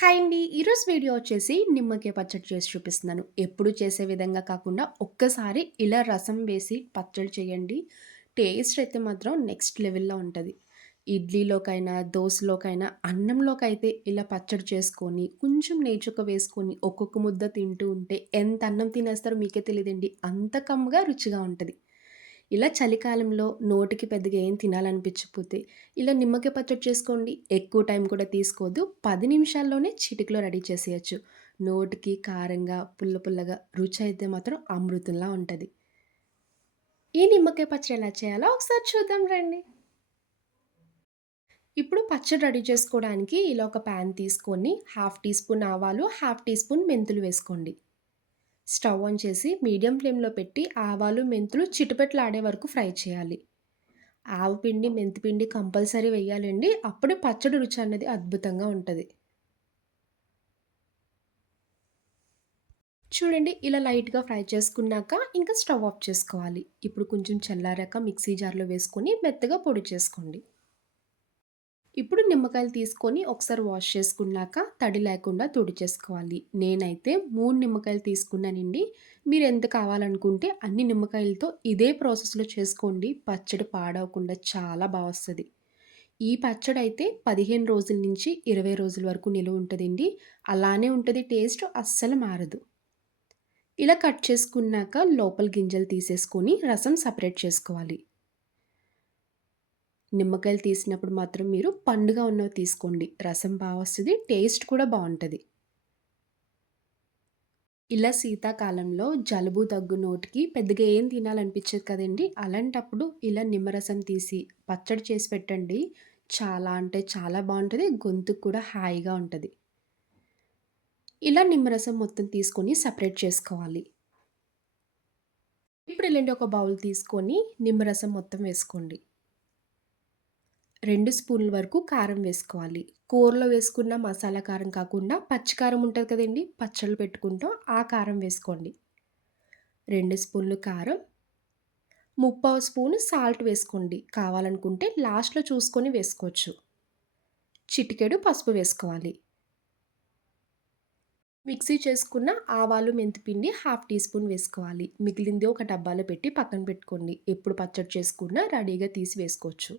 Hi అండి. ఈరోజు video వచ్చేసి నిమ్మకాయ పచ్చడి చేసి చూపిస్తున్నాను. ఎప్పుడు చేసే విధంగా కాకుండా ఒక్కసారి ఇలా రసం వేసి పచ్చడి చేయండి. టేస్ట్ అయితే మాత్రం నెక్స్ట్ లెవెల్‌లో ఉంటుంది ఇడ్లీలోకైనా, దోశలోకైనా అన్నంలోకైతే ఇలా పచ్చడి చేసుకొని, కొంచెం నేచుక వేసుకొని, ఒక్కొక్క ముద్ద తింటూ ఉంటే ఎంత అన్నం తినేస్తారో మీకే తెలియదండి అంత కమ్మగా, రుచిగా ఉంటుంది ఇలా చలికాలంలో నోటికి పెద్దగా ఏం తినాలనిపించకపోతే ఇలా నిమ్మకాయ పచ్చడి చేసుకోండి. ఎక్కువ టైం కూడా తీసుకోవద్దు. పది నిమిషాల్లోనే చిటికలో రెడీ చేసేయొచ్చు. నోటికి కారంగా, పుల్ల పుల్లగా రుచి అయితే మాత్రం అమృతంలా ఉంటుంది ఈ నిమ్మకాయ పచ్చడి ఎలా చేయాలో ఒకసారి చూద్దాం రండి. ఇప్పుడు పచ్చడి రెడీ చేసుకోవడానికి ఇలా ఒక ప్యాన్ తీసుకొని హాఫ్ టీ స్పూన్ ఆవాలు, హాఫ్ టీ స్పూన్ మెంతులు వేసుకోండి. స్టవ్ ఆన్ చేసి మీడియం ఫ్లేమ్‌లో పెట్టి ఆవాలు, మెంతులు చిటపటలాడే వరకు ఫ్రై చేయాలి. ఆవపిండి, మెంతిపిండి కంపల్సరీ వేయాలండి. అప్పుడే పచ్చడి రుచి అన్నది అద్భుతంగా ఉంటుంది చూడండి ఇలా లైట్‌గా ఫ్రై చేసుకున్నాక ఇంకా స్టవ్ ఆఫ్ చేసుకోవాలి. ఇప్పుడు కొంచెం చల్లారాక మిక్సీ జార్‌లో వేసుకొని మెత్తగా పొడి చేసుకోండి. ఇప్పుడు నిమ్మకాయలు తీసుకొని ఒకసారి వాష్ చేసుకున్నాక తడి లేకుండా తుడిచేసుకోవాలి. నేనైతే మూడు నిమ్మకాయలు తీసుకున్నానండి. మీరు ఎంత కావాలనుకుంటే అన్ని నిమ్మకాయలతో ఇదే ప్రాసెస్‌లో చేసుకోండి. పచ్చడి పాడవకుండా చాలా బాగా వస్తుంది ఈ పచ్చడి అయితే పదిహేను రోజుల నుంచి 20 రోజుల వరకు నిలువ ఉంటుందండి అలానే ఉంటుంది టేస్ట్ అస్సలు మారదు. ఇలా కట్ చేసుకున్నాక లోపల గింజలు తీసేసుకొని రసం సపరేట్ చేసుకోవాలి. నిమ్మకాయలు తీసినప్పుడు మాత్రం మీరు పండుగా ఉన్నవి తీసుకోండి. రసం బాగా వస్తుంది టేస్ట్ కూడా బాగుంటుంది ఇలా శీతాకాలంలో జలుబు, దగ్గు నోటికి పెద్దగా ఏం తినాలనిపించదు కదండి అలాంటప్పుడు ఇలా నిమ్మరసం తీసి పచ్చడి చేసి పెట్టండి. చాలా అంటే చాలా బాగుంటుంది గొంతుకు కూడా హాయిగా ఉంటుంది ఇలా నిమ్మరసం మొత్తం తీసుకొని సపరేట్ చేసుకోవాలి. ఇప్పుడు ఇలాంటి ఒక బౌల్ తీసుకొని నిమ్మరసం మొత్తం వేసుకోండి. రెండు స్పూన్ల వరకు కారం వేసుకోవాలి. కూరలో వేసుకున్న మసాలా కారం కాకుండా పచ్చి కారం కదండి పచ్చళ్ళు పెట్టుకుంటాం. ఆ కారం వేసుకోండి. రెండు స్పూన్లు కారం, ముప్పావు స్పూను సాల్ట్ వేసుకోండి. కావాలనుకుంటే లాస్ట్‌లో చూసుకొని వేసుకోవచ్చు. చిటికెడు పసుపు వేసుకోవాలి. మిక్సీ చేసుకున్న ఆవాలు, మెంతిపిండి హాఫ్ టీ స్పూన్ వేసుకోవాలి. మిగిలింది ఒక డబ్బాలో పెట్టి పక్కన పెట్టుకోండి. ఎప్పుడు పచ్చడి చేసుకున్నా రెడీగా తీసి వేసుకోవచ్చు.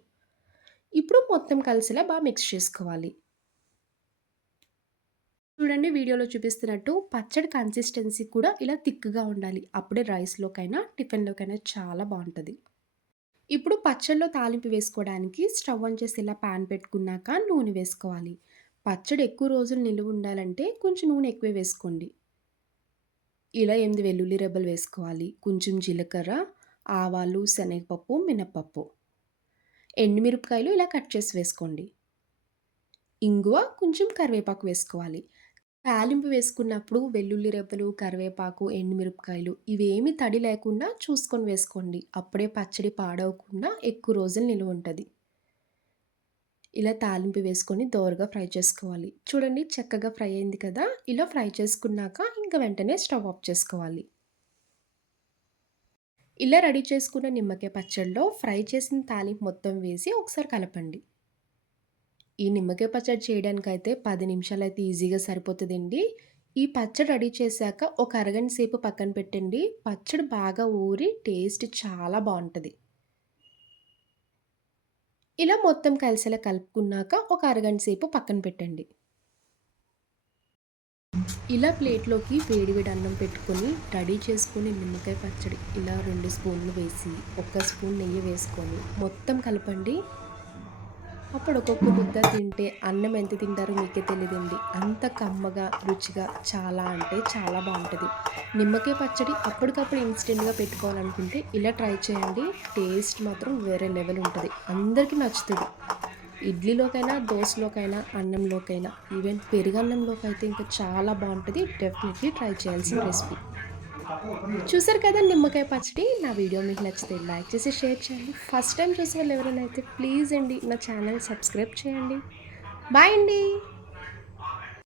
ఇప్పుడు మొత్తం కలిసేలా బాగా మిక్స్ చేసుకోవాలి. చూడండి వీడియోలో చూపిస్తున్నట్టు పచ్చడి కన్సిస్టెన్సీ కూడా ఇలా థిక్‌గా ఉండాలి. అప్పుడే రైస్‌లోకైనా, టిఫిన్‌లోకైనా చాలా బాగుంటుంది ఇప్పుడు పచ్చడిలో తాలింపు వేసుకోవడానికి స్టవ్ ఆన్ చేసి ఇలా పాన్ పెట్టుకున్నాక నూనె వేసుకోవాలి. పచ్చడి ఎక్కువ రోజులు నిలువ ఉండాలంటే కొంచెం నూనె ఎక్కువే వేసుకోండి. ఇలా ఎనిమిది వెల్లుల్లి రెబ్బలు వేసుకోవాలి. కొంచెం జీలకర్ర, ఆవాలు, శనగపప్పు, మినపప్పు. ఎండుమిరపకాయలు ఇలా కట్ చేసి వేసుకోండి. ఇంగువ, కొంచెం కరివేపాకు వేసుకోవాలి. తాలింపు వేసుకున్నప్పుడు వెల్లుల్లి రెబ్బలు, కరివేపాకు, ఎండుమిరపకాయలు ఇవేమి తడి లేకుండా చూసుకొని వేసుకోండి. అప్పుడే పచ్చడి పాడవకుండా ఎక్కువ రోజులు నిలువ ఉంటుంది ఇలా తాలింపు వేసుకొని దోరగా ఫ్రై చేసుకోవాలి. చూడండి చక్కగా ఫ్రై అయింది కదా! ఇలా ఫ్రై చేసుకున్నాక ఇంకా వెంటనే స్టవ్ ఆఫ్ చేసుకోవాలి. ఇలా రెడీ చేసుకున్న నిమ్మకాయ పచ్చడిలో ఫ్రై చేసిన తాలింపు మొత్తం వేసి ఒకసారి కలపండి. ఈ నిమ్మకాయ పచ్చడి చేయడానికైతే 10 నిమిషాలైతే ఈజీగా సరిపోతుందండి ఈ పచ్చడి రెడీ చేశాక ఒక అరగంట సేపు పక్కన పెట్టండి. పచ్చడి బాగా ఊరి టేస్ట్ చాలా బాగుంటుంది ఇలా మొత్తం కలిసేలా కలుపుకున్నాక ఒక అరగంట సేపు పక్కన పెట్టండి. ఇలా ప్లేట్‌లోకి వేడి వేడి అన్నం పెట్టుకొని రెడీ చేసుకొని నిమ్మకాయ పచ్చడి. ఇలా రెండు స్పూన్లు వేసి, ఒక స్పూన్ నెయ్యి వేసుకొని మొత్తం కలపండి. అప్పుడు ఒక్కొక్క ముద్ద తింటే అన్నం ఎంత తింటారో మీకే తెలియదండి. అంత కమ్మగా, రుచిగా చాలా అంటే చాలా బాగుంటుంది. నిమ్మకాయ పచ్చడి అప్పటికప్పుడు ఇన్‌స్టెంట్‌గా పెట్టుకోవాలనుకుంటే ఇలా ట్రై చేయండి. టేస్ట్ మాత్రం వేరే లెవెల్ ఉంటుంది. అందరికీ నచ్చుతుంది. ఇడ్లీలోకైనా, దోశలోకైనా అన్నంలోకైనా ఈవెన్ అయితే ఇంకా చాలా బాగుంటుంది డెఫినెట్‌లీ ట్రై చేయాల్సిన రెసిపీ. చూసారు కదా నిమ్మకాయ పచ్చడి. నా వీడియో మీకు నచ్చితే లైక్ చేసి, షేర్ చేయండి. ఫస్ట్ టైమ్ చూసేవాళ్ళు ఎవరైనా అయితే ప్లీజ్ అండి నా ఛానల్ సబ్స్క్రైబ్ చేయండి. బాయ్ అండి.